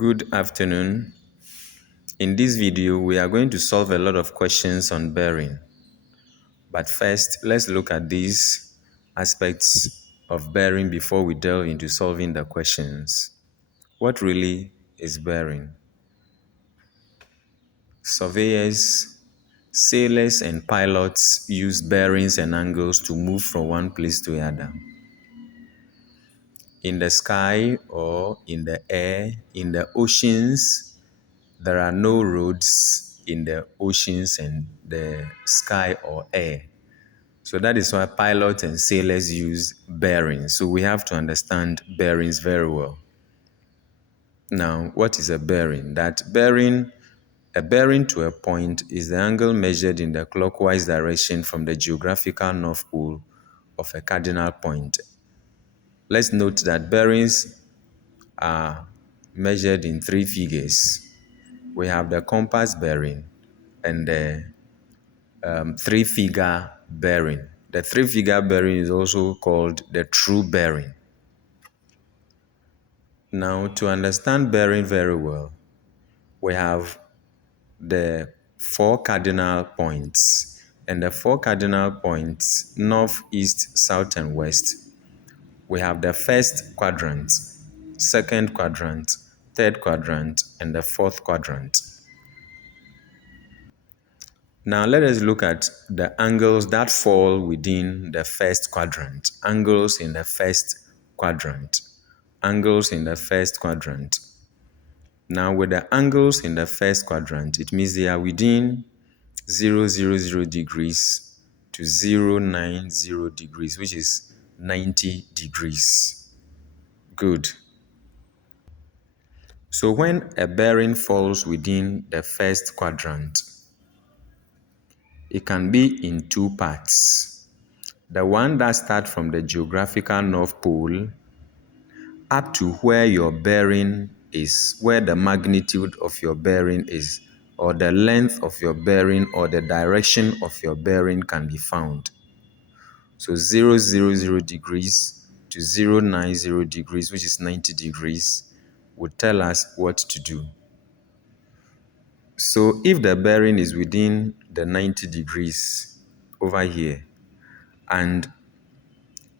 Good afternoon. In this video, we are going to solve a lot of questions on bearing. But first, let's look at these aspects of bearing before we delve into solving the questions. What really is bearing? Surveyors, sailors, and pilots use bearings and angles to move from one place to another. In the sky or in the air, in the oceans, there are no roads in the oceans and the sky or air. So that is why pilots and sailors use bearings. So we have to understand bearings very well. Now, what is a bearing? A bearing to a point is the angle measured in the clockwise direction from the geographical north pole of a cardinal point. Let's note that bearings are measured in three figures. We have the compass bearing and the three-figure bearing. The three-figure bearing is also called the true bearing. Now, to understand bearing very well, we have the four cardinal points. And the four cardinal points, north, east, south, and west. We have the first quadrant, second quadrant, third quadrant, and the fourth quadrant. Now let us look at the angles that fall within the first quadrant. Angles in the first quadrant. Angles in the first quadrant. Now with the angles in the first quadrant, it means they are within 0, 0, 0 degrees to 0, 9, 0 degrees, which is 90 degrees. Good. So when a bearing falls within the first quadrant, it can be in two parts. The one that starts from the geographical North Pole up to where your bearing is, where the magnitude of your bearing is, or the length of your bearing or the direction of your bearing can be found. So 0, 0, 0 degrees to 0, 9, 0 degrees, which is 90 degrees, would tell us what to do. So if the bearing is within the 90 degrees over here, and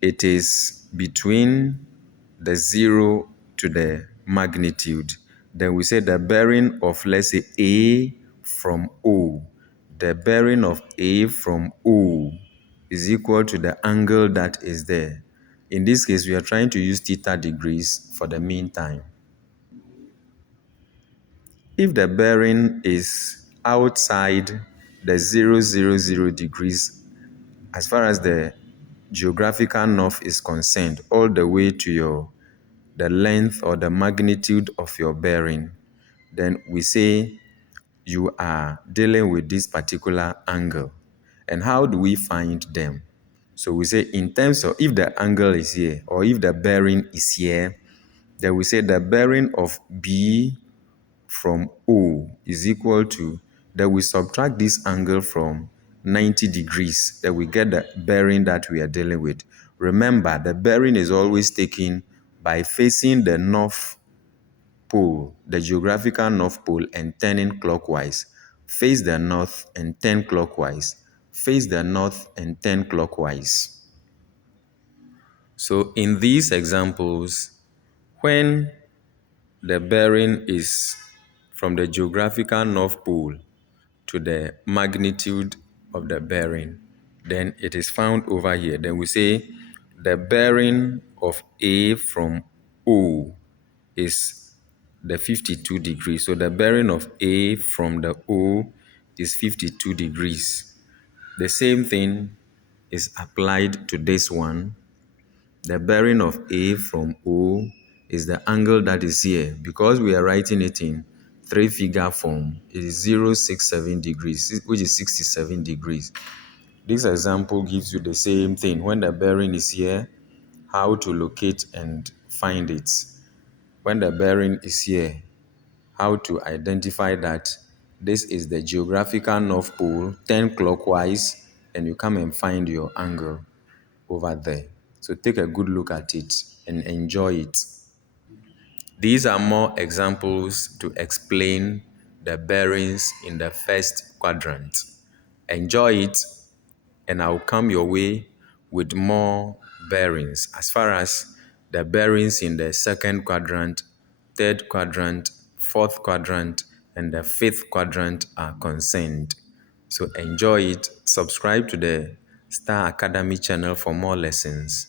it is between the 0 to the magnitude, then we say the bearing of, let's say, A from O. The bearing of A from O is equal to the angle that is there. In this case, we are trying to use theta degrees for the meantime. If the bearing is outside the 0, 0, 0 degrees, as far as the geographical north is concerned, all the way to the length or the magnitude of your bearing, then we say you are dealing with this particular angle. And how do we find them? So we say in terms of if the angle is here or if the bearing is here, then we say the bearing of B from O is equal to, then we subtract this angle from 90 degrees, then we get the bearing that we are dealing with. Remember, the bearing is always taken by facing the north pole, the geographical north pole, and turning clockwise. Face the north and turn clockwise. Face the north and turn clockwise. So in these examples, when the bearing is from the geographical North Pole to the magnitude of the bearing, then it is found over here. Then we say the bearing of A from O is the 52 degrees. So the bearing of A from the O is 52 degrees. The same thing is applied to this one. The bearing of A from O is the angle that is here. Because we are writing it in three-figure form, it is 067 degrees, which is 67 degrees. This example gives you the same thing. When the bearing is here, how to locate and find it. When the bearing is here, how to identify that this is the geographical North Pole, turn clockwise, and you come and find your angle over there. So take a good look at it and enjoy it. These are more examples to explain the bearings in the first quadrant. Enjoy it, and I'll come your way with more bearings as far as the bearings in the second quadrant, third quadrant, fourth quadrant, and the fifth quadrant are concerned. So enjoy it. Subscribe to the Star Academy channel for more lessons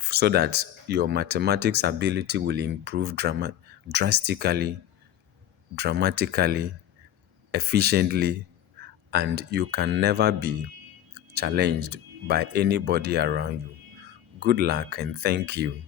so that your mathematics ability will improve drastically, dramatically, efficiently, and you can never be challenged by anybody around you. Good luck and thank you.